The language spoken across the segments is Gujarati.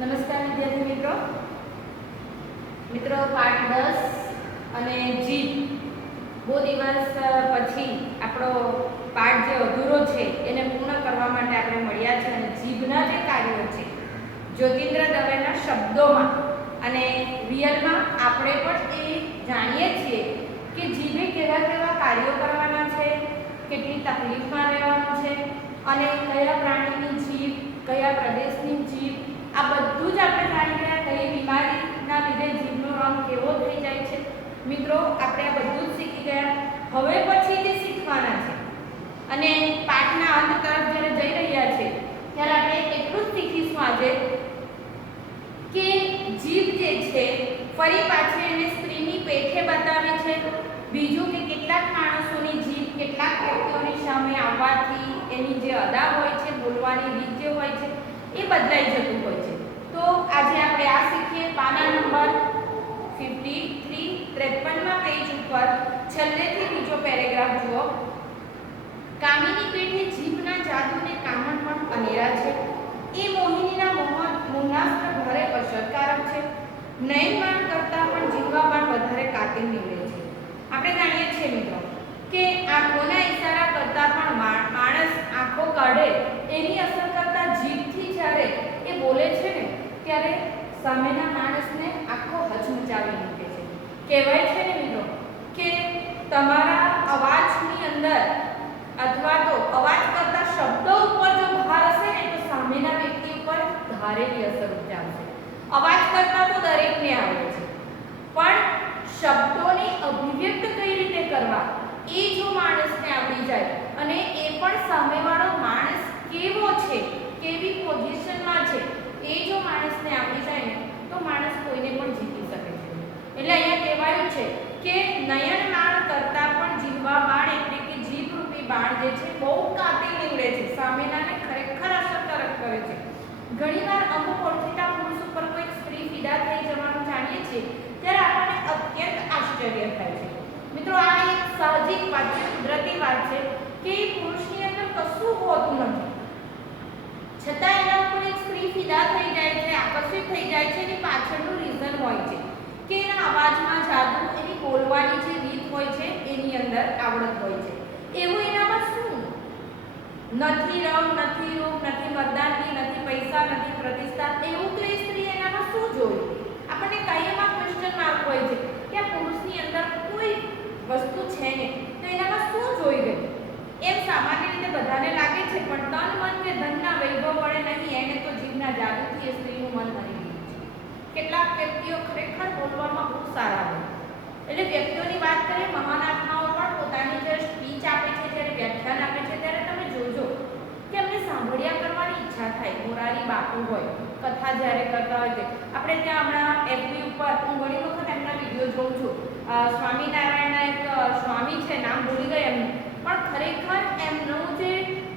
નમસ્કાર વિદ્યાર્થી મિત્રો. મિત્રો પાઠ 10 અને જીભ બહુ દિવસ પછી આપણો પાઠ જે અધૂરો છે એને પૂર્ણ કરવા માટે આપણે મળ્યા છે અને જીભના જે કાર્યો છે જ્યોતિન્દ્ર દવેના શબ્દોમાં અને રિયલમાં આપણે પણ એ જાણીએ છીએ કે જીભે કેવા કેવા કાર્યો કરવાના છે, કેટલી તકલીફમાં રહેવાનું છે અને કયા પ્રાણીની જીભ, કયા પ્રદેશની જીભ, આ બધું જ આપણે જાણી ગયા. કઈ બીમારીના લીધે જીભનો રંગ કેવો થઈ જાય છે. મિત્રો આપણે આ બધું જ શીખી ગયા. હવે પછી જે શીખવાના છે અને પાઠના અંત તરફ જ્યારે જઈ રહ્યા છે ત્યારે આપણે એટલું જ શીખીશું આજે કે જીભ જે છે ફરી પાછી એને સ્ત્રીની પેઠે બતાવી છે. બીજું કે કેટલાક માણસોની જીભ કેટલાક વ્યક્તિઓની સામે આવવાથી એની જે અદા હોય છે, બોલવાની રીત જે હોય છે એ બદલાઈ જતું હોય છે. તો આજે આપણે આ શીખીએ. પાના નંબર 53 53માં પેજ ઉપર છેલ્લેથી બીજો પેરેગ્રાફ જુઓ. કામિની પેઠે જીભના જાદુને કામણ પણ અનેરા છે. એ મોહિનીના મોહાસ્ત્ર ભારે અસરકારક છે. નયનબાણ કરતાં પણ જીવવાબાણ વધારે કાતિલ નીવડે છે. આપણે જાણીએ છીએ મિત્રો કે આંખોના ઈશારા કરતાં પણ માણસ આંખો કાઢે એની અસર કરતાં જીભથી જ્યારે એ બોલે છે ને ત્યારે સામેના માણસને આંખો હચમચાવી મૂકે છે. કહેવાય છે ને મિત્રો કે તમારા અવાજની અંદર અથવા તો અવાજ કરતા શબ્દો ઉપર જો ભાર હશે ને તો સામેના વ્યક્તિ ઉપર ધારેલી અસર ઉપજાવશે. અવાજ કરતા તો દરેકને આવડે છે, પણ શબ્દોની અભિવ્યક્ત કઈ રીતે કરવા એ જો માણસને આવડી જાય અને એ પણ સામેવાળો માણસ કેવો છે, કેવી પોઝિશનમાં છે એ જો માણસને આવડી જાય ને તો માણસ કોઈને પણ જીતી શકે છે. એટલે અહીંયા કહેવાયું છે કે નયન બાણ કરતાં પણ જીવવા બાણ એટલે કે જીભ રૂપી બાણ જે છે બહુ કાતિલ નીવડે છે, સામેનાને ખરેખર અસરકારક કરે છે. ઘણીવાર અમુક ઓળખીતા પુરુષ ઉપર કોઈ સ્ત્રી ફિદા થઈ જવાનું જાણીએ છીએ ત્યારે આપણને અત્યંત આશ્ચર્ય થાય છે. મિત્રો આ એક સાહજિક વાત છે, કુદરતી વાત છે કે પુરુષની અંદર કશું હોતું નથી છતાં એના ઉપર એક સ્ત્રી ફિદા થઈ જાય છે, આકર્ષિત થઈ જાય છે. એની પાછળનું રીઝન હોય છે કે એના અવાજમાં જાદુ, એની બોલવાની જે રીત હોય છે એની અંદર આવડત હોય છે. એવું એનામાં શું નથી? રંગ નથી, રૂપ નથી, મર્દાનગી નથી, પૈસા નથી, પ્રતિષ્ઠા, એવું તો એ સ્ત્રી એનામાં શું જોયું? આપણને કાયમમાં ક્વેશ્ચન માર્ક હોય છે કે આ પુરુષની અંદર કોઈ વસ્તુ છે ને તો એનામાં શું જોઈ ગઈ? એમ સામાન્ય રીતે બધાને લાગે છે, પણ તન મન કે ધનના વૈભવ વડે નહીં, એને તો જીભના જાદુથી એ સ્ત્રીનું મન હરી લીધું છે. કેટલાક વ્યક્તિઓ ખરેખર બોલવામાં બહુ સારા હોય. એટલે વ્યક્તિઓની વાત કરીએ, મહાન આત્માઓ પણ પોતાની જ્યારે સ્પીચ આપે છે, જ્યારે વ્યાખ્યાન આપે છે ત્યારે તમે જોજો કે એમને સાંભળ્યા કરવાની ઈચ્છા થાય. મોરારી બાપુ હોય, કથા જ્યારે કરતા હોય તે આપણે ત્યાં હમણાં એફબી ઉપર હું ઘણી વખત એમના વિડીયો જોઉં છું. સ્વામિનારાયણના એક સ્વામી છે, નામ ભૂલી ગઈ એમનું, પણ ખરેખર એમનું જે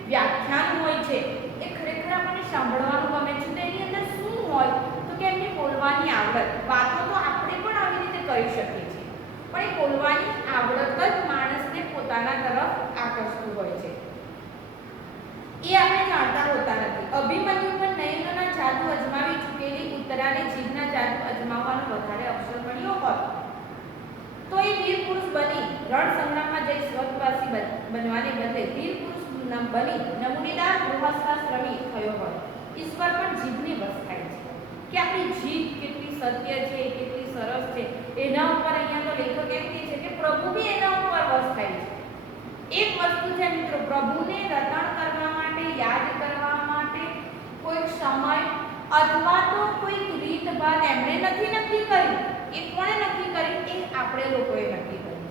વ્યાખ્યાન હોય છે એ ખરેખર આપણને સાંભળવાનું ગમે છે. તો એની અંદર શું હોય તો કે એમની બોલવાની આવડત. વાતો તો આપણે પણ આવી રીતે કરી શકીએ છીએ, પણ એ બોલવાની આવડત જ માણસને પોતાના તરફ આકર્ષતું હોય છે. એ આપણે જાણતા હોતા નથી. અભિમન્યુ પર નયનના જાદુ અજમાવી ચૂકેલી ઉત્તરાને જીભના જાદુ અજમાવવાનો વધારે અવસર મળ્યો હોત તો એ વીર પુરુષ બની રણ સંગ્રામમાં જઈ સ્વર્ગવાસી બનવાને બદલે વીર પુરુષ બની નમૂનેદાર ગૃહસ્થાશ્રમી થયો હોત. ઈશ્વર પણ જીભને વશ થાય છે કે આપણી જીભ કેટલી સત્ય છે, કેટલી સરસ છે. એના ઉપર અહીંયા તો લેખક એમ કહે છે કે પ્રભુ બી એના ઉપર વશ થાય છે. એક વસ્તુ છે મિત્રો, પ્રભુને રટણ કરવા માટે, યાદ કરવા માટે કોઈક સમય અથવા તો કોઈક રીત બાદ એમણે નથી નક્કી કરી. એ કોણે નક્કી કરી? એ આપણે લોકોએ નક્કી કરી.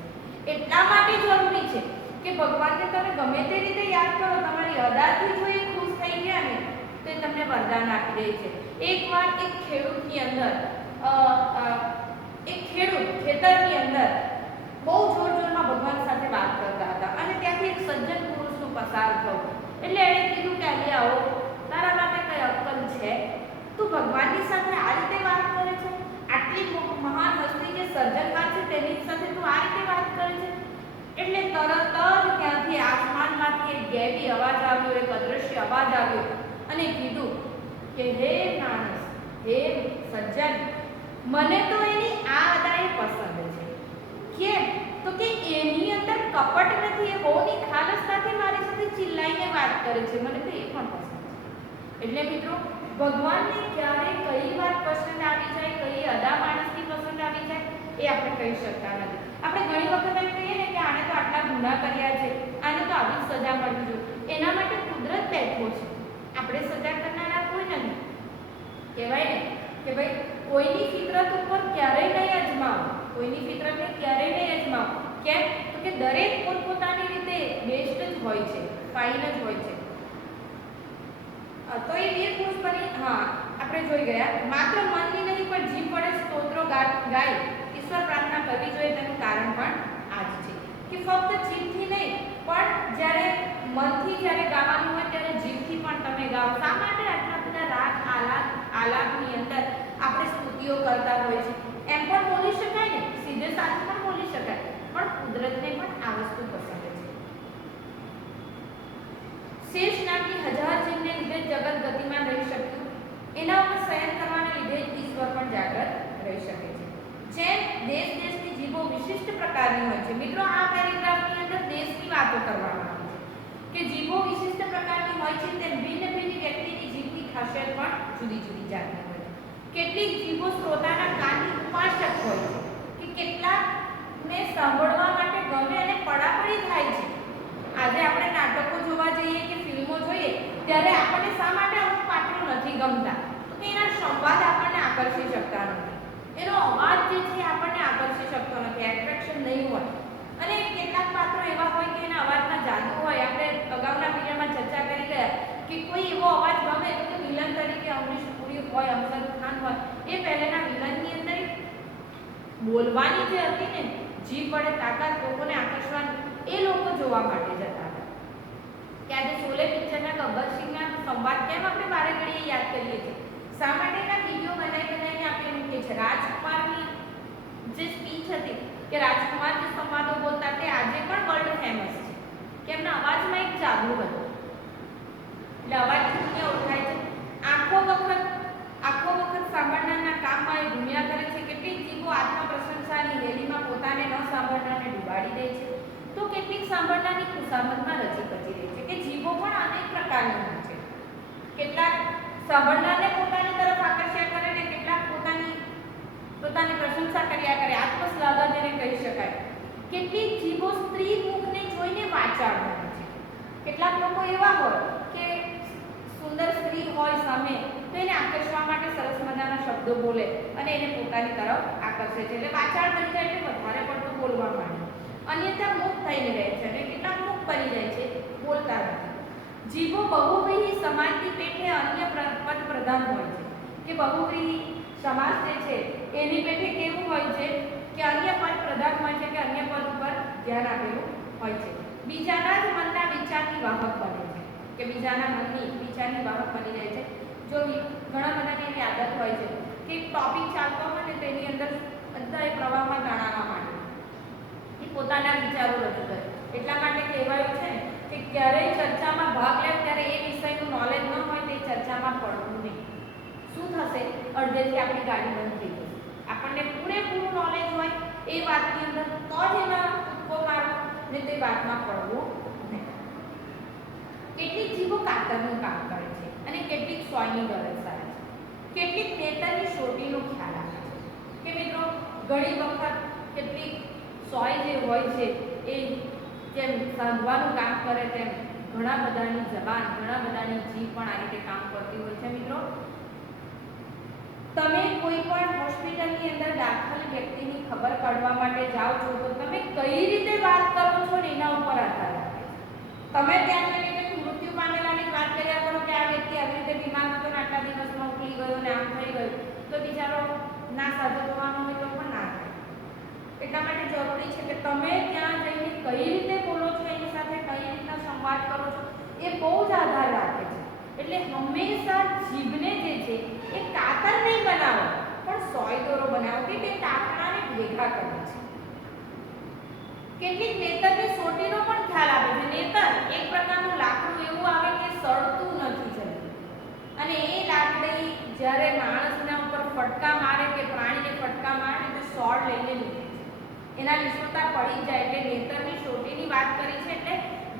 એટલા માટે જરૂરી છે કે ભગવાનને તમે ગમે તે રીતે યાદ કરો, તમારી અદાથી જો એ ખુશ થઈ ગયા ને તો એ તમને વરદાન આપી દે છે. એકવાર એક ખેડૂતની અંદર એક ખેડૂત ખેતરની અંદર બહુ જોર જોરમાં ભગવાન સાથે વાત કરતા હતા અને ત્યાંથી એક સજ્જન પુરુષનું પસાર થયું. એટલે એણે કીધું કે આજે આવો, તારા માટે કઈ અક્કલ છે? તું ભગવાનની સાથે આ રીતે વાત કરે છે? આટલી મહાન હસ્તી જે સર્જનહાર છે તેની સાથે તું આ રીતે વાત કરે છે? એટલે તરત જ ત્યાંથી આસમાનમાંથી એક ગેબી અવાજ આવ્યો, એક અદ્રશ્ય અવાજ આવ્યો અને કીધું કે હે માણસ, હે સજ્જન, મને તો એની આ અદાએ પસંદ છે. કેમ? તો કે એની અંદર કપટ નથી, એ બહુ નિખાલસતાથી મારી સાથે ચિલ્લાઈને વાત કરે છે, મને તો એ પણ પસંદ છે. એટલે મિત્રો ભગવાનને ક્યારે કઈ વાત પસંદ આવી જાય, કઈ અદા માણસની પસંદ આવી જાય એ આપણે કહી શકતા નથી. આપણે ઘણી વખત એમ કહીએ ને કે આને તો આટલા ગુનાહ કર્યા છે, આને તો આવી સજા મળવી જોઈએ, એના માટે કુદરત બેઠો છે, આપણે સજા કરનારા કોઈ નથી. કહેવાય ને કે ભાઈ કોઈની ફિતરત ઉપર ક્યારેય નહીં અજમાવો, કોઈની ફિતરતને ક્યારેય નહીં અજમાવો. કેમ? તો કે દરેક પોતપોતાની રીતે બેસ્ટ જ હોય છે, ફાઇન જ હોય છે. તો એ વીર પુરુષ બની, હા આપણે જોઈ ગયા, માત્ર મનની નહીં પણ જીભ વડે સ્તોત્રો ગાય ઈશ્વર પ્રાર્થના કરવી જોઈએ. તેનું કારણ પણ આ જ છે કે ફક્ત જીભથી નહીં પણ જ્યારે મનથી જ્યારે ગાવાનું હોય ત્યારે જીભથી પણ તમે ગાઓ. શા માટે આટલા બધા રાગ આલાપની અંદર આપણે સ્તુતિઓ કરતા હોય છે? એમ પણ બોલી શકાય ને, સીધે સાચું પણ બોલી શકાય, પણ કુદરતને પણ આ વસ્તુ પસંદ છે. શેષ નામની હજાર જીવને લીધે જગત ગતિમાન રહી શક્યું, એના ઉપર શયન કરવાને લીધે ઈશ્વર પણ જાગૃત રહી શકે છે. જેમ દેશની જીભો વિશિષ્ટ પ્રકારની હોય છે. મિત્રો આ પેરેગ્રાફની અંદર દેશની વાતો કરવામાં આવી છે કે જીભો વિશિષ્ટ પ્રકારની હોય છે, તેમ ભિન્ન ભિન્ન વ્યક્તિની જીભની ખાસિયત પણ જુદી જુદી જાતની હોય છે. કેટલીક જીભો શ્રોતાના કાનની ઉપાસક હોય છે કે કેટલાકને સાંભળવા માટે ગમે અને પડાપડી થાય છે. આજે આપણે નાટકો જોવા જઈએ કે ફિલ્મો જોઈએ ત્યારે આપણને શા માટે અમુક પાત્રો નથી ગમતા? તો કે એના સંવાદ આપણને આકર્ષી શકતા નથી, એનો અવાજ જે છે આપણને આકર્ષી શકતો નથી, એટ્રેક્શન નહીં હોય. અને કેટલાક પાત્રો એવા હોય કે એના અવાજમાં જાદુ હોય. આપણે અગાઉના પીરિયડમાં ચર્ચા કરી ગયા કે કોઈ એવો અવાજ ગમે તો કે વિલન તરીકે અમરીશ પુરી હોય, અમજદ ખાન હોય, એ પહેલાના વિલનની અંદર બોલવાની જે હતી ને જીભ વડે તાકાત, લોકોને આકર્ષવાની, એ લોકો જોવા માટે જતા હતા. કે આજે શોલે પિક્ચરના ગબ્બર સિંહના સંવાદ કેમ આપણે બારે ઘડીએ યાદ કરીએ છીએ? શા માટેના વિડીયો બનાવીને આપણે મૂકીએ છીએ? રાજકુમારની જે સ્પીચ હતી કે રાજકુમાર જે સંવાદો બોલતા તે આજે પણ વર્લ્ડ ફેમસ છે કે એમના અવાજમાં એક જાદુ હતો. એટલે અવાજથી દુનિયા ઓળખાય છે. આખો વખત સાંભળનારના કામમાં એ દુનિયા કરે છે. કેટલીક જીભો આત્મપ્રશંસાની રેલીમાં પોતાને ન સાંભળનારને ડૂબાડી દે છે, તો કેટલીક સાંભળનારની ખુશામતમાં રચી પચી રહે છે. કે જીભો પણ અનેક પ્રકારની હોય છે. કેટલાક સાંભળનારને પોતાની તરફ આકર્ષ્યા કરે ને કેટલાક પોતાની પ્રશંસા કર્યા કરે, આત્મશ્લાઘા જેને કહી શકાય. કેટલીક જીભો સ્ત્રી મુખને જોઈને વાચાળવાની છે. કેટલાક લોકો એવા હોય કે સુંદર સ્ત્રી હોય સામે તો એને આકર્ષવા માટે સરસ મજાના શબ્દો બોલે અને એને પોતાની તરફ આકર્ષે છે, એટલે વાચાળ બની જાય એટલે વધારે પડતું બોલવા માંડે. અન્યથા મુક્ત થઈને રહે છે અને કેટલાક મુક્ત બની જાય છે, બોલતા નથી. જીભો બહુવ્રીહી સમાજની પેઠે અન્ય પદ પ્રધાન હોય છે. કે બહુવ્રીહી સમાજ જે છે એની પેઠે કેવું હોય છે કે અન્ય પદ પ્રધાન હોય છે, કે અન્ય પદ ઉપર ધ્યાન આપેલું હોય છે. બીજાના જ મનના વિચારની વાહક બને છે, કે બીજાના મનની વિચારની વાહક બની જાય છે. જો ઘણા બધાને એવી આદત હોય છે કે ટોપિક ચાલતો હોય ને તેની અંદર બધા એ પ્રવાહમાં તણાવવા માંડે, એ પોતાના વિચારો રજૂ કરે. એટલા માટે કહેવાયું છે કે ક્યારેય ચર્ચામાં ભાગ લે ત્યારે એ વિષયનું નોલેજ ન હોય તે ચર્ચામાં પડવું નહીં. શું થશે? અડધેથી આપણી ગાડી બંધ થઈ જશે. આપણને પૂરેપૂરું નોલેજ હોય એ વાતની અંદર તો જ એમાં કૂદકો મારવો ને તે વાતમાં પડવું નહીં. કેટલીક જીભો કાતરનું કામ કરે છે અને કેટલીક સોયની ગરજ સારે છે. કેટલીક નેતરની સોટીનો ખ્યાલ રાખે છે. કે મિત્રો ઘણી વખત કેટલીક સોય જે હોય છે એ જેમ સાંધવાનું કામ કરે તેમ ઘણા બધાની જબાન, ઘણા બધાની જીભ પણ આ રીતે કામ કરતી હોય છે. મિત્રો તમે કોઈ પણ હોસ્પિટલની અંદર દાખલ વ્યક્તિની ખબર કાઢવા માટે જાઓ છો તો તમે કઈ રીતે વાત કરો છો ને એના ઉપર આધાર રાખે છે. તમે ત્યાં જઈને મૃત્યુ પામેલાની વાત કર્યા કરો કે આ વ્યક્તિ આવી રીતે બીમાર હતો ને આટલા દિવસમાં ઉકળી ગયો ને આમ થઈ ગયું, તો બિચારો ના સાજો થવાનો હોય તો પણ ના થાય. એટલા માટે જરૂરી છે કે તમે ત્યાં જઈને કઈ રીતે બોલો છો, એની સાથે કઈ રીતના સંવાદ કરો છો, એ બહુ જ આધાર રાખે છે. એટલે હંમેશા જીભને જે છે એ કાતર નહીં બનાવો પણ સોય દોરો બનાવો કે તે ટાંકણાને ભેગા કરે છે. કેટલીક નેતરની સોટીનો પણ ખ્યાલ આવે છે. નેતર એક પ્રકારનું લાકડું એવું આવે કે સળતું નથી જલ્દી, અને એ લાકડી જ્યારે માણસના ફટકા મારે કે પ્રાણીને ફટકા મારે તો સોળ લઈને લીધે છે, એના નિષ્ફળતા પડી જાય. એટલે નેતરની સોટીની વાત કરી છે. એટલે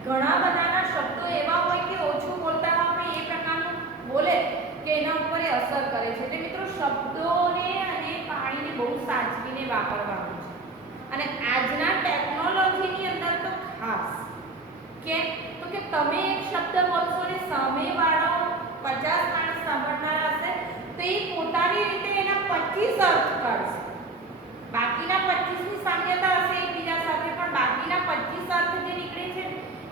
ઘણા બધાના શબ્દો એવા હોય કે ઓછું બોલતા હોય એ પ્રકારનું બોલે કે એના ઉપર એ અસર કરે છે. એટલે મિત્રો શબ્દોને અને પાણીને બહુ સાચવીને વાપરવાનું છે. અને આજના ટેકનોલોજીની અંદર તો ખાસ કે તો કે તમે એક શબ્દ બોલશો ને સામેવાળો 50 માણસ સાંભળનારા હશે તો એ પોતાની રીતે એના 25 અર્થ કાઢશે. બાકીના 25ની સામ્યતા હશે એકબીજા સાથે, પણ બાકીના 25 અર્થ જે નીકળે છે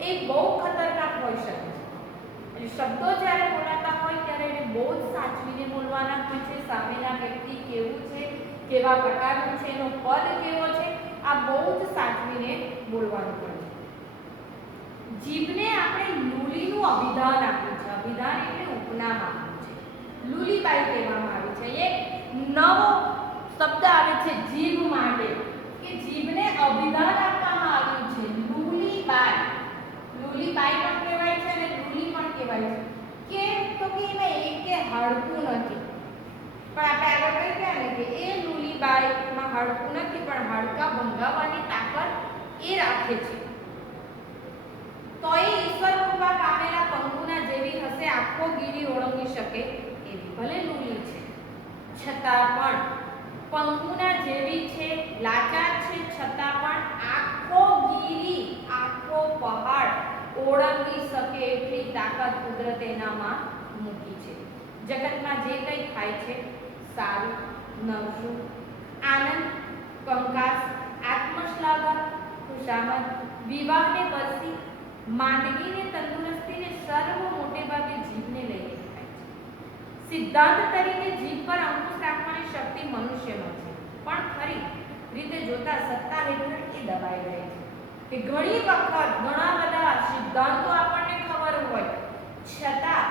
એ બહુ ખતરનાક હોઈ શકે છે. એટલે શબ્દો જ્યારે બોલાતા હોય ત્યારે એને બહુ જ સાચવીને બોલવાના હોય છે. સામેના વ્યક્તિ કેવું છે, કેવા પ્રકારનું છે, એનો પદ કેવો છે, આ બહુ જ સાચવીને બોલવાનું હોય છે. જીભને આપણે લૂલીનું અભિધાન આપ્યું છે. અભિધાન એટલે ઉપનામ આપ્યું છે. લૂલીબાઈ કહેવામાં આવી છે. એક નવો શબ્દ આવે છે જીભ માટે કે જીભને અભિધાન આપવામાં આવ્યું છે લૂલીબાઈ. લૂલીબાઈ પણ કહેવાય છે અને લૂલી પણ કહેવાય છે. કે તો કે એમાં એક કે હાડકું નથી, પણ આપણે આગળ કહી ગયા ને કે એ લૂલીબાઈમાં હાડકું નથી, પણ હાડકા ભંગાવવાની તાકાત એ રાખે છે. તો એ ઈશ્વર કૃપા પામેલા પંખુના જેવી હશે, આખો ગીરી ઓળંગી શકે એવી. ભલે લૂલી છે છતાં પણ પંખુના જેવી છે, લાચાર છે છતાં પણ આખો ગીરી, આખો પહાડ ઓળંગી શકે એટલી તાકાત કુદરતે એનામાં મૂકી છે. જગતમાં જે કંઈ થાય છે સારું, નવસું, આનંદ, કંકાસ, આત્મશ્લાઘન, ખુશામત, વિવાહને બસ્તી, માંદગીને તંદુરસ્તીને સર્વ મોટે ભાગે જીભને લઈને થાય છે. સિદ્ધાંત તરીકે જીભ પર અંકુશ રાખવાની શક્તિ મનુષ્યમાં છે, પણ ખરી રીતે જોતા સત્તા હેઠળ એ દબાઈ રહે છે. કે ઘણી વખત ઘણા બધા સિદ્ધાંતો આપણને ખબર હોય છતાં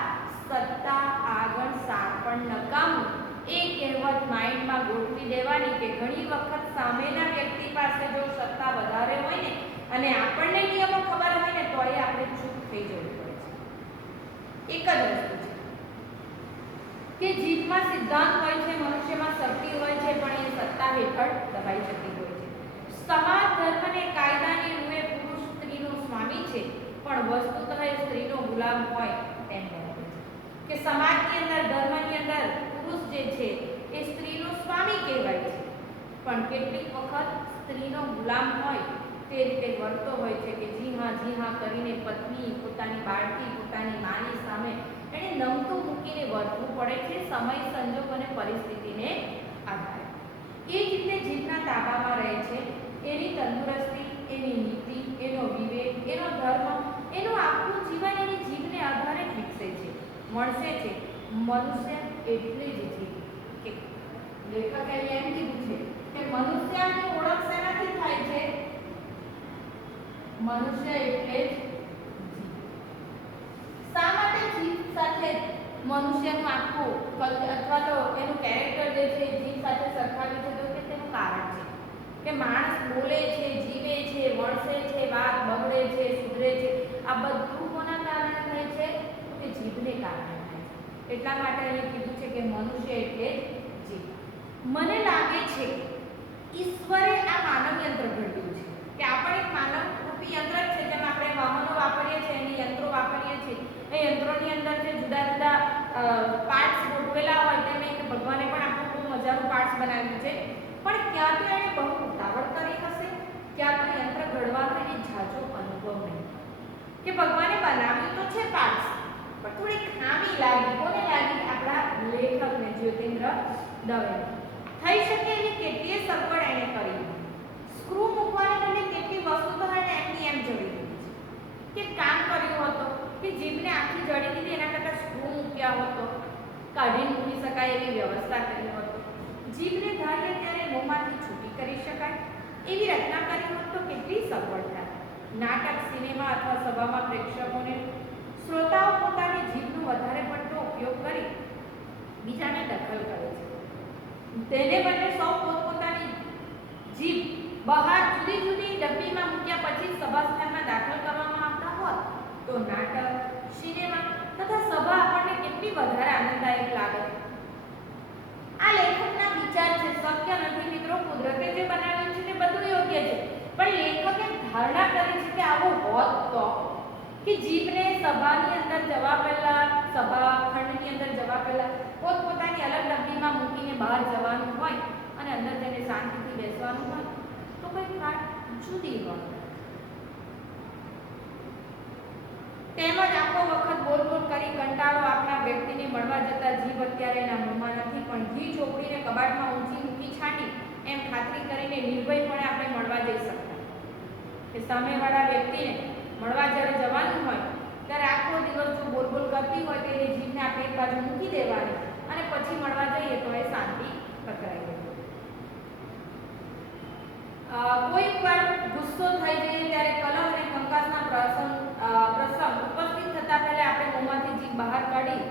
સત્તા આગળ સાપણ નકામું. એ કહેવત માઇન્ડમાં ગોઠવી દેવાની કે ઘણી વખત સામેના વ્યક્તિ પાસે જો સત્તા વધારે હોય ને અને આપણને નિયમો ખબર હોય ને તો એ આપણે ચૂપ થઈ જવું પડે છે. એક જ વસ્તુ છે કે જીભમાં સિદ્ધાંત હોય છે, મનુષ્યમાં શક્તિ હોય છે, પણ એ સત્તા હેઠળ દબાઈ જતી હોય છે. સમાજ ધર્મને કાયદાની રૂએ પુરુષ સ્ત્રીનો સ્વામી છે, પણ વસ્તુતઃ એ સ્ત્રીનો ગુલામ હોય તેમ બને છે. કે સમાજની અંદર, ધર્મની અંદર પુરુષ જે છે એ સ્ત્રીનો સ્વામી કહેવાય છે, પણ કેટલીક વખત સ્ત્રીનો ગુલામ હોય તે રીતે વર્તો હોય છે કે જી હા કરીને પત્ની પોતાની બાળકી, પોતાની માની સામે એને નમતું મૂકીને વર્તવું પડે છે સમય, સંજોગ અને પરિસ્થિતિને આધારે. એ જ રીતે જીભના તાબામાં રહે છે એની તંદુરસ્તી, એની નીતિ, એનો વિવેક, એનો ધર્મ, એનું આખું જીવન એની જીભને આધારે વિકસે છે, મળશે છે. મનુષ્ય એટલે જ જીભ. કે લેખકે એમ કીધું છે કે મનુષ્યની ઓળખ શેનાથી થાય છે? મનુષ્ય એટલે જ જીભ. શા માટે જીભ સાથે મનુષ્યનું આખું અથવા તો એનું કેરેક્ટર જે છે જીભ સાથે સરખાવી છે? તો કે તેનું કારણ છે કે માણસ બોલે છે, જીવે છે, વળસે છે, વાત બગડે છે, સુધરે છે, આ બધું કોના કારણે થાય છે? કે જીભને કારણે થાય છે. એટલા માટે એને કીધું છે કે મનુષ્ય એટલે જ જીભ. મને લાગે છે ઈશ્વરે આ માનવ યંત્ર ઘડ્યું છે કે આપણે એક માનવ રૂપી યંત્ર જ છે. જેમ આપણે વાહનો વાપરીએ છીએ, એની યંત્રો વાપરીએ છીએ, એ યંત્રોની અંદર જે જુદા જુદા પાર્ટ્સ ગોઠવેલા હોય તેમ એક ભગવાને પણ આપણું ખૂબ મજાનું પાર્ટ્સ બનાવ્યું છે. પણ ક્યાં તો એણે બહુ ઉતાવળ કરી હશે, ક્યાં તો યંત્ર ઘડવાનો એને ઝાઝો અનુભવ નહીં. કે ભગવાને બનાવ્યું તો છે પાર્ટ્સ, પણ થોડી ખામી લાગી. કોને લાગી? આપણા લેખકને, જ્યોતિન્દ્ર દવે. થઈ શકે એની કેટલીય સગવડ એણે કરી. સ્ક્રૂ મૂકવાને બદલે કેટલી વસ્તુ તો એણે એમની એમ જડી દીધી છે. કે કામ કર્યું હતો કે જીભને આખી જડી દીધી, એના કરતાં સ્ક્રૂ મૂક્યા હતો, કાઢી મૂકી શકાય એવી વ્યવસ્થા કરી હતો. જીભને ધારીએ ત્યારે મોંમાંથી છૂટી કરી શકાય એવી રચના કરી હોત તો કેટલી સગવડ થાય. નાટક, સિનેમા અથવા સભામાં પ્રેક્ષકોને શ્રોતાઓ પોતાની જીભનો વધારે પડતો ઉપયોગ કરી બીજાને દખલ કરે છે. તેને બદલે સૌ પોતપોતાની જીભ બહાર જુદી જુદી ડબ્બીમાં મૂક્યા પછી સભાસ્થાનમાં દાખલ કરવામાં આવતા હોત તો નાટક, સિનેમા તથા સભા આપણને કેટલી વધારે આનંદદાયક લાગે. આ લેખકના શક્ય નથી મિત્રો. કુદરતે જે બનાવ્યું છે તે બધું યોગ્ય છે, પણ લેખકે ધારણા કરી છે કે આવું હોત તો કે જીભને સભાની અંદર જવા પહેલા, સભા ખંડની અંદર જવા પહેલા પોતપોતાની અલગ ડબ્બીમાં મૂકીને બહાર જવાનું હોય અને અંદર જઈને શાંતિથી બેસવાનું હોય તો કોઈ વાત જુદી હોય. તેમજ આખો વખત બોલ બોલ કરી કંટાળો આપનાર વ્યક્તિને મળવા જતા જીભ અત્યારે એના મોંમાં નથી, પણ ઘી ચોપડીને કબાટમાં ઊંચી મૂકી છાંટી એમ ખાતરી કરીને નિર્ભયપણે આપણે મળવા જઈ શકતા. કે સામેવાળા વ્યક્તિને મળવા જ્યારે જવાનું હોય ત્યારે આખો દિવસ જો બોલ બોલ કરતી હોય તો એની જીભને આપણે એક બાજુ મૂકી દેવાની અને પછી મળવા જઈએ તો એ શાંતિ પકડાઈ જાય. કોઈક વાર ગુસ્સો થઈ જાય ત્યારે કલમ અને કંકાસના પ્રસંગ ઉપસ્થિત થતા પહેલા આપણે મોંમાંથી જીભ બહાર કાઢી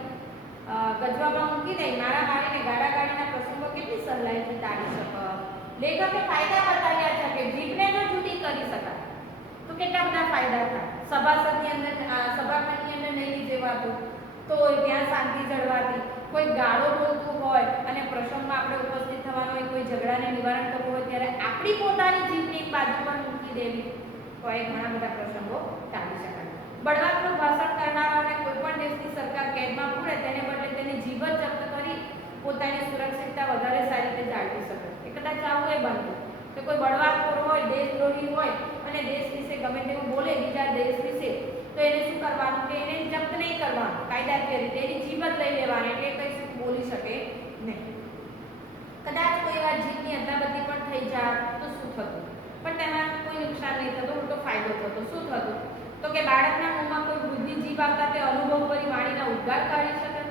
ગજવામાં મૂકી દઈ મારા મારીને ગાડા ગાડીના પ્રસંગો કેટલી સહેલાઈથી ટાળી શકે. લેખકે ફાયદા બતાવ્યા છે કે જીભને જો જુદી કરી શકાય તો કેટલા બધા ફાયદા થાય. સભાસદની અંદર સભાખંડની અંદર નહીં જવાતું તો ત્યાં શાંતિ જળવાતી. કોઈ ગાળો બોલતું હોય અને પ્રસંગમાં આપણે ઉપસ્થિત થવાનો હોય, કોઈ ઝઘડાને નિવારણ કરવું હોય ત્યારે આપણી પોતાની જીભને એક બાજુ પર મૂકી દેવી તો એ ઘણા બધા પ્રસંગો ટાળી શકાય. બળવાખોર ભાષણ કરનારાઓને કોઈ પણ દેશની સરકાર કેદમાં પૂરે તેને બદલે તેની જીભ જ જપ્ત કરી પોતાની સુરક્ષિતતા વધારે સારી રીતે જાળવી શકે. એ કદાચ આવું એ બનતું કે કોઈ બળવાખોર હોય, દેશદ્રોહી હોય અને દેશ વિશે ગમે તેવું બોલે બીજા દેશ વિશે તો એને શું કરવાનું કે એને જપ્ત નહીં કરવાનું, કાયદાકીય રીતે એની જીભ જ લઈ લેવાની એટલે કંઈ શું બોલી શકે નહીં. કદાચ કોઈ વાર જીભની અદલાબદલી પણ થઈ જાય તો શું થતું, પણ તેમાં કોઈ નુકસાન નહીં થતું, ઉલટો ફાયદો થતો. શું થતું તો કે બાળકના મોંમાં કોઈ વૃદ્ધિ જીભ આવતા તે અનુભવ કરી વાણીના ઉદ્ગાર કાઢી શકે.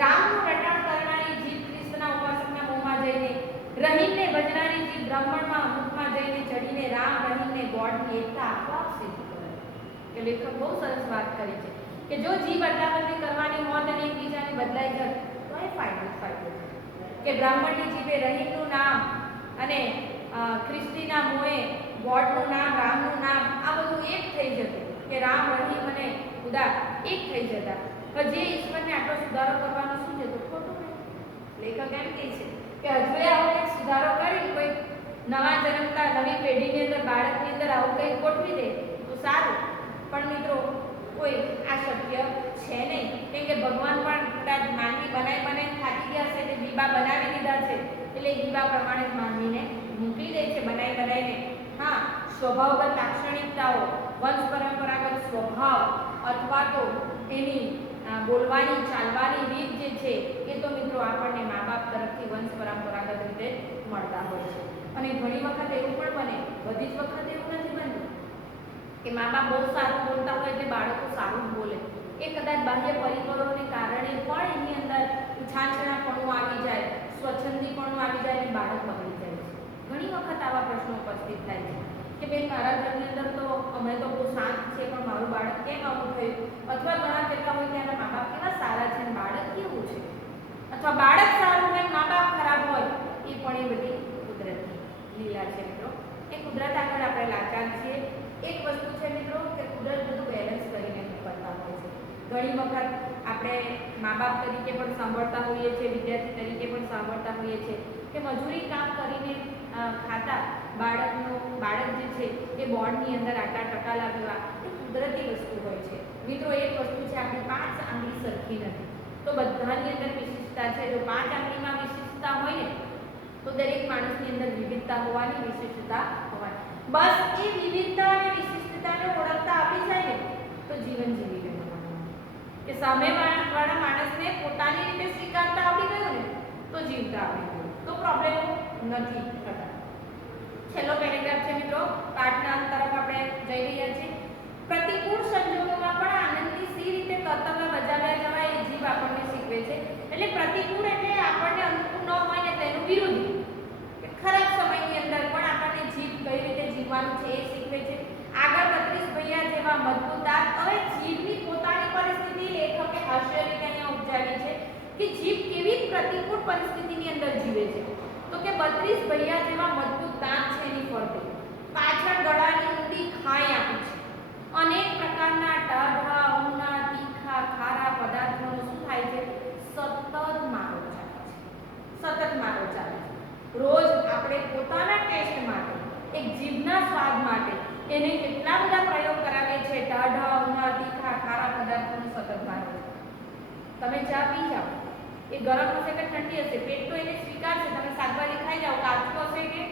રામનું રટાણ કરનારી જીભ ક્રિસ્તના ઉપાસકના મોંમાં જઈને, રહીમને ભજનારી જીભ બ્રાહ્મણમાં મુખમાં જઈને ચડીને રામ રહીમને ગોડની એકતા આપોઆપ સિદ્ધ કરે. કે લેખક બહુ સરસ વાત કરી છે કે જો જીભ અદલાબદલી કરવાની હોત અને એકબીજાને બદલાઈ જાય તો એ ફાયદો કે બ્રાહ્મણની જીભે રહીમનું નામ અને ખ્રિસ્તીના મોએ ગોડનું નામ, રામનું નામ આ બધું એક થઈ જતું કે રામ રહીમ અને ખુદા એક થઈ જતા. પણ જે ઈશ્વરને આટલો સુધારો કરવાનો શું છે તો ખોટું નહીં. લેખક એમ કહે છે કે હજુ આવો એક સુધારો કરી કોઈ નવા જન્મતા નવી પેઢીની અંદર બાળકની અંદર આવું કંઈક ગોઠવી દે તો સારું, પણ મિત્રો કોઈ આ શક્ય છે નહીં. કેમ કે ભગવાન પણ કદાચ માનવી બનાવી થાકી ગયા છે, તે બીબા બનાવી દીધા છે એટલે બીબા પ્રમાણે જ માનવીને મૂકી દે છે બનાવીને. હા, સ્વભાવગત લાક્ષણિકતાઓ, વંશ પરંપરાગત સ્વભાવ અથવા તો એની બોલવાની ચાલવાની રીત જે છે એ તો મિત્રો આપણને મા બાપ તરફથી વંશ પરંપરાગત રીતે મળતા હોય છે. અને ઘણી વખત એવું પણ બને, બધી જ વખત એવું નથી બનતું કે મા બાપ બહુ સારું બોલતા હોય એટલે બાળકો સારું બોલે. એ કદાચ બાહ્ય પરિબળોને કારણે પણ એની અંદર ઉછાંચણાપણું આવી જાય, સ્વચ્છંદીપણું આવી જાય અને બાળક બગડી જાય છે. ઘણી વખત આવા પ્રશ્નો ઉપસ્થિત થાય છે કે બેન મારા ઘરની અંદર તો અમે તો બહુ શાંત છે પણ મારું બાળક કેમ આવું થયું, અથવા ઘણા કહેતા હોય કે એના મા બાપ કેવા સારા છે અને બાળક કેવું છે, અથવા બાળક સારું હોય મા બાપ ખરાબ હોય. એ પણ એ બધી કુદરતની લીલા છે મિત્રો. એ કુદરત આગળ આપણે લાચાર છીએ. એક વસ્તુ છે મિત્રો કે કુદરત બધું બેલેન્સ કરીને કરતા હોય છે. ઘણી વખત આપણે મા બાપ તરીકે પણ સાંભળતા હોઈએ છીએ, વિદ્યાર્થી તરીકે પણ સાંભળતા હોઈએ છીએ કે મજૂરી કામ કરીને ખાતા બાળક જે છે એ બોર્ડની અંદર આટલા ટકા લાવ્યા, એ કુદરતી વસ્તુ હોય છે મિત્રો. એક વસ્તુ છે આપણી 5 આંગળી સરખી નથી તો બધાની અંદર વિશિષ્ટતા છે. જો 5 આંગળીમાં વિશિષ્ટતા હોય ને તો દરેક માણસની અંદર વિવિધતા હોવાની, વિશિષ્ટતા હોવાની. બસ એ વિવિધતા અને વિશિષ્ટતાને ઓળખતા આપી જાય ને તો જીવન જીવી ગયું. કે સામેવાળા માણસને પોતાની રીતે સ્વીકારતા આવડી ગયું ને તો જીવતા આવડી ગયું, તો પ્રોબ્લેમ નથી થતા. છેલ્લો પેરેગ્રાફ છે મિત્રો, પાઠના અંત તરફ આપણે જઈ રહ્યા છીએ. પ્રતિકૂળ સંજોગોમાં પણ આનંદથી સી રીતે કર્તવ્ય બજાવ્યા જવાય એ જીવ આપણને શીખવે છે. એટલે પ્રતિકૂળ એટલે આપણને અનુકૂળ ન હોય ને તેનું વિરોધી. ખરાબ સમયની અંદર પણ આપણને જીવ કઈ રીતે જીવવાનું છે એ શીખવે છે. આગળ 32 ભૈયા જેવા મજબૂત દાંત. હવે જીવની પોતાની પરિસ્થિતિ લેખકે હાસ્ય રીતે અહીંયા ઉપજાવી છે કે જીવ કેવી પ્રતિકૂળ પરિસ્થિતિની અંદર જીવે છે. તો કે 32 ભૈયા જેવા મજબૂત દાંત છે એની ફરતે, પાછળ ગળાની ઊંડી ખાઈ આપી છે. અનેક પ્રકારના ટાઢા, ઊના, તીખા, ખારા પદાર્થોનો શું થાય છે? સતત મારો ચાલે છે. એક જીભના સ્વાદ માટે એને કેટલા બધા પ્રયોગ કરાવે છે, ટાઢા, ઉના, તીખા, ખારા પદાર્થોનું સતત ભાન છે. તમે ચા પી જાઓ, એ ગરમ હશે કે ઠંડી હશે, પેટ તો એને સ્વીકારશે. તમે શાકભાજી ખાઈ જાઓ, કાચું હશે કે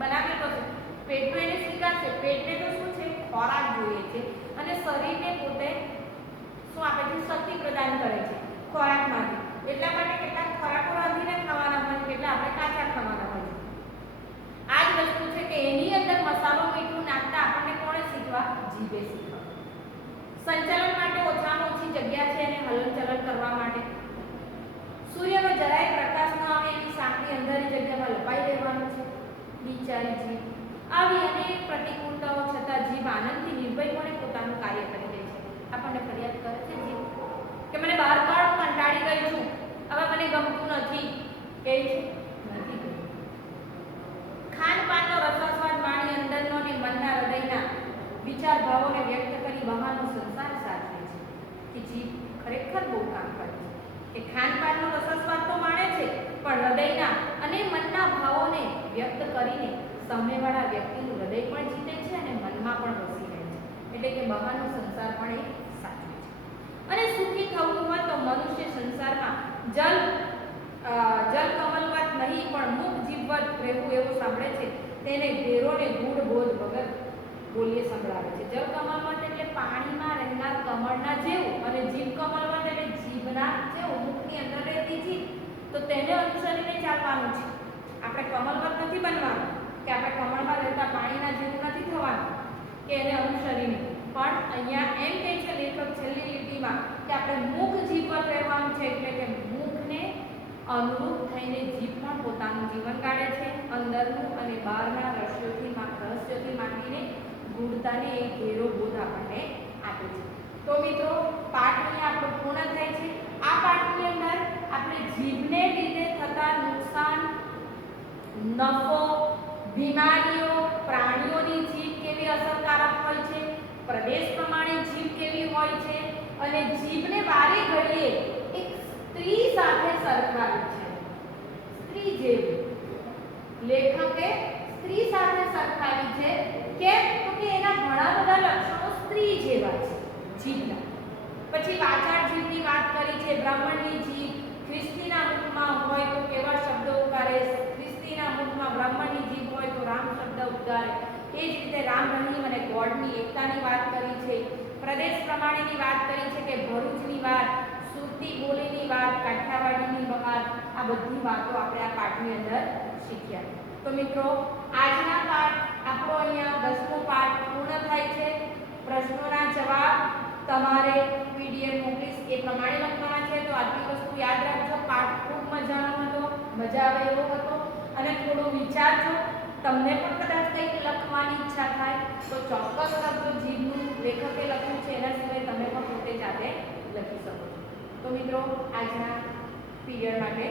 બનાવેલું હશે, પેટ તો એને સ્વીકારશે. પેટને તો શું છે, ખોરાક જોઈએ છે, અને શરીરને પોતે શું આપે છે, શક્તિ પ્રદાન કરે છે ખોરાકમાંથી. એટલા માટે કેટલાક ખોરાકો રાંધીને ખાવાના હોય, કેટલા આપણે કાચા ખાવાના હોય. આ જ વસ્તુ છે કે એની અંદર મસાલો મીઠું નાખતા આપણને કોણે શીખવા? જીભે શીખવા. સંચાલન માટે ઓછામાં ઓછી જગ્યા છે એને હલનચલન કરવા માટે. સૂર્યનો જરાય પ્રકાશ ન આવે એની સાંકડી અંધારી જગ્યામાં લપાઈ રહેવાનું છે બિચારી જીભ. આવી અનેક પ્રતિકૂળતાઓ છતાં જીભ આનંદથી નિર્ભયપણે પોતાનું કાર્ય કરી રહી છે. આપણને ફરિયાદ કરે છે જીભ કે મને બહાર કાઢો, કંટાળી ગઈ છું, હવે મને ગમતું નથી, કે છે નથી ગમતું. ખાનપાનનો રસાસ્વાદ માણી અંદરનો અને મનના હૃદયના વિચાર ભાવોને વ્યક્ત કરી બહારનો સંસાર સાચવે છે. કે જીભ ખરેખર બહુ કામ કરે છે કે ખાનપાનનો રસાસ્વાદ તો માણે છે, પણ હૃદયના અને મનના ભાવોને વ્યક્ત કરીને સામેવાળા વ્યક્તિનું હૃદય પણ જીતે છે અને મનમાં પણ વસી રહે છે. એટલે કે બહારનો સંસાર પણ એ સાચવે છે. અને સુખી થવું હોય તો મનુષ્ય સંસારમાં જલ કમલવત નહીં પણ મુખ જીવવત રહેવું એવું સાંભળે છે. તેને ઘેરો ને ગૂઢ બોધ વગર બોલીએ સંભળાવે છે. જલ કમલવત એટલે પાણીમાં રહેનાર કમળના જેવું, અને જીભ કમલવત એટલે જીભના જેવું, મુખની અંદર રહેતી જીભ. તો તેને અનુસરીને ચાલવાનું છે. આપણે કમલવત નથી બનવાનું, કે આપણે કમળમાં રહેતા પાણીના જેવું નથી થવાનું, કે એને અનુસરીને. પણ અહીંયા એમ કહે છે લેખક છેલ્લી લીટીમાં કે આપણે મુખ જીભવત રહેવાનું છે. એટલે કે મુખને અનુરૂપ થઈને જીભ પણ પોતાનું જીવન કાઢે છે. અંદરનું અને બહારના રહસ્યોથી માંડીને ગૂઢતાને એક ઘેરો બોધ આપણને આપે છે. તો મિત્રો, પાઠ અહીંયા આપણો પૂર્ણ થાય છે. આ પાઠની અંદર આપણે જીભને લીધે થતા નુકસાન, નફો, બીમારીઓ, પ્રાણીઓની જીભ કેવી અસરકારક હોય છે, પ્રદેશ પ્રમાણે જીભ કેવી હોય છે, અને જીભને વારે ઘડીએ એક સ્ત્રી સાથે સરખાવી છે. સ્ત્રી જેવી લેખકે સ્ત્રી સાથે સરખાવી છે. કેમ? તો કે એના ઘણા બધા લક્ષણો સ્ત્રી જેવા છે જીભના. પછી વાચાળ જીભની વાત કરી છે. બ્રાહ્મણની જીભ ખ્રિસ્તીના મુખમાં હોય તો કેવા શબ્દો ઉચ્ચારે, ખ્રિસ્તીના મુખમાં બ્રાહ્મણની જીભ હોય તો રામ શબ્દ ઉચ્ચારે. એ જ રીતે રામ, રહીમ અને ગોડની એકતાની વાત કરી છે. પ્રદેશ પ્રમાણેની વાત કરી છે કે ભરૂચની વાત, સુરતી બોલીની વાત, કાઠિયાવાડીની વાત, આ બધી વાતો આપણે આ પાઠની અંદર શીખ્યા. તો મિત્રો, આજના પાઠ આપણો અહીંયા 10મો પાઠ પૂર્ણ થાય છે. પ્રશ્નોના જવાબ તમારે પીડીએફ મોકલીશ એ પ્રમાણે લખવાના છે. તો આટલી વસ્તુ યાદ રાખજો. પાઠ ખૂબ મજાનો હતો, મજા આવે એવો હતો, અને થોડું વિચારજો. તમને પણ કદાચ કંઈક લખવાની ઈચ્છા થાય તો ચોક્કસ લખજો. જીભનું લેખકે લખ્યું છે એના સિવાય તમે પણ પોતે જાતે લખી શકો છો. તો મિત્રો, આજના પીરિયડ માટે